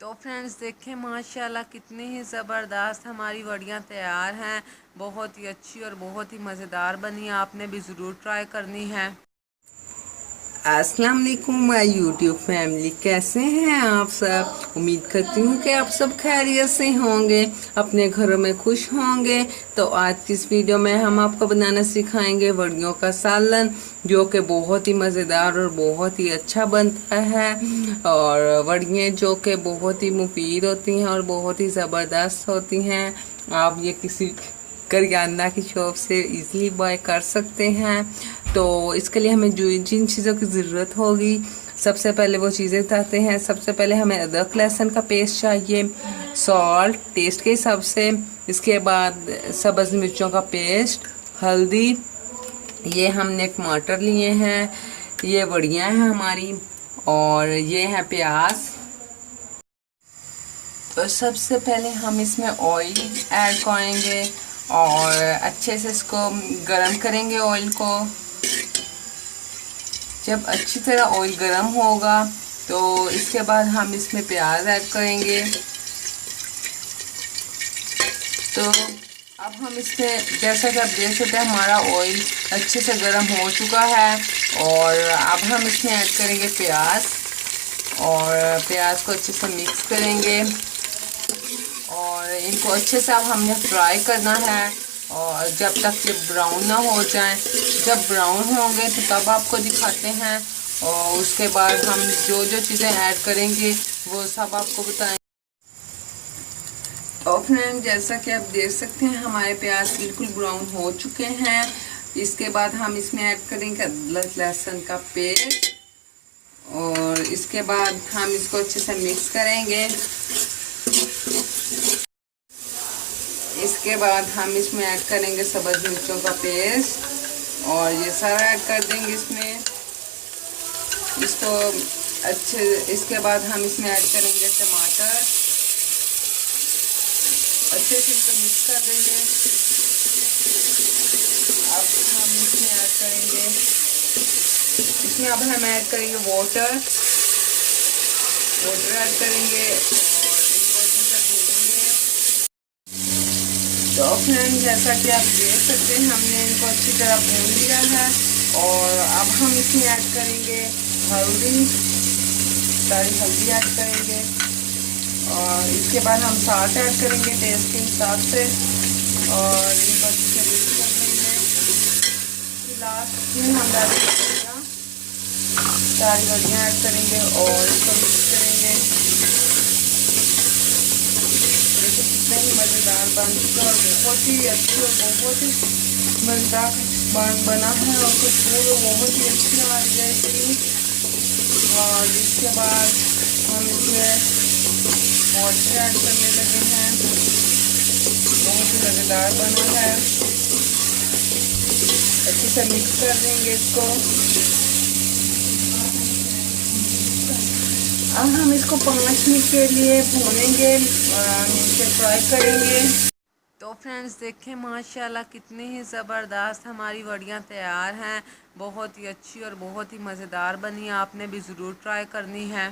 तो फ्रेंड्स देखें माशाल्लाह कितनी ही ज़बरदस्त हमारी वड़ियाँ तैयार हैं। बहुत ही अच्छी और बहुत ही मज़ेदार बनी है। आपने भी ज़रूर ट्राई करनी है। अस्सलाम वालेकुम माय यूट्यूब फैमिली, कैसे हैं आप सब। उम्मीद करती हूँ कि आप सब खैरियत से होंगे, अपने घरों में खुश होंगे। तो आज की इस वीडियो में हम आपको बनाना सिखाएंगे वड़ियों का सालन, जो कि बहुत ही मज़ेदार और बहुत ही अच्छा बनता है। और वड़ियाँ जो कि बहुत ही मुफीद होती हैं और बहुत ही ज़बरदस्त होती हैं। आप ये किसी करियाना की शॉप से इजीली बाय कर सकते हैं। तो इसके लिए हमें जो जिन चीज़ों की ज़रूरत होगी, सबसे पहले वो चीज़ें बताते हैं। सबसे पहले हमें अदरक लहसुन का पेस्ट चाहिए, सॉल्ट टेस्ट के हिसाब से, इसके बाद सब्ज़ मिर्चों का पेस्ट, हल्दी, ये हमने टमाटर लिए हैं, ये वड़ियाँ हैं हमारी, और ये है प्याज। तो सबसे पहले हम इसमें ऑयल ऐड करेंगे और अच्छे से इसको गरम करेंगे ऑयल को। जब अच्छी तरह ऑयल गरम होगा तो इसके बाद हम इसमें प्याज ऐड करेंगे। तो अब हम इसमें जैसा कि आप देख सकते हैं हमारा ऑयल अच्छे से गरम हो चुका है और अब हम इसमें ऐड करेंगे प्याज और प्याज को अच्छे से मिक्स करेंगे और इनको अच्छे से अब हमने फ्राई करना है और जब तक ये ब्राउन ना हो जाए। जब ब्राउन होंगे तो तब आपको दिखाते हैं और उसके बाद हम जो जो चीज़ें ऐड करेंगे वो सब आपको बताएंगे। और फ्रेंड जैसा कि आप देख सकते हैं हमारे प्याज बिल्कुल ब्राउन हो चुके हैं। इसके बाद हम इसमें ऐड करेंगे अदरक लहसुन का पेस्ट और इसके बाद हम इसको अच्छे से मिक्स करेंगे। इसके बाद हम इसमें ऐड करेंगे सब्ज़ मिर्चों का पेस्ट और ये सारा ऐड कर देंगे इसमें। इसको अच्छे इसके बाद हम इसमें ऐड करेंगे टमाटर, अच्छे से इसको मिक्स कर देंगे। अब हम इसमें ऐड करेंगे अब हम ऐड करेंगे वाटर ऐड करेंगे और इनको अच्छे से भूनेंगे। तो फ्रेंड जैसा कि आप देख सकते हैं हमने इनको अच्छी तरह भून लिया है और अब हम इसमें ऐड करेंगे हल्दी, सारी हल्दी ऐड करेंगे और इसके बाद हम साल्ट ऐड करेंगे टेस्ट के हिसाब से और इनको अच्छे से मिक्स कर देंगे। लास्ट में हम डालेंगे सारी वड़ियाँ ऐड करेंगे और इसको मिक्स करेंगे। देखिए कितना ही मज़ेदार बन चुका और बहुत ही अच्छी और बहुत ही मज़ेदार बना है और खुशबू बहुत ही अच्छी आ रही है इसकी। और इसके बाद हम इसमें वाटर ऐड करने लगे हैं। बहुत ही मज़ेदार बना है। अच्छे से मिक्स कर देंगे इसको। अब हम इसको 5 मिनट के लिए भूनेंगे, नीचे फ्राई करेंगे। तो फ्रेंड्स देखें माशाल्लाह कितनी ही ज़बरदस्त हमारी वड़ियाँ तैयार हैं। बहुत ही अच्छी और बहुत ही मज़ेदार बनी है। आपने भी ज़रूर ट्राई करनी है।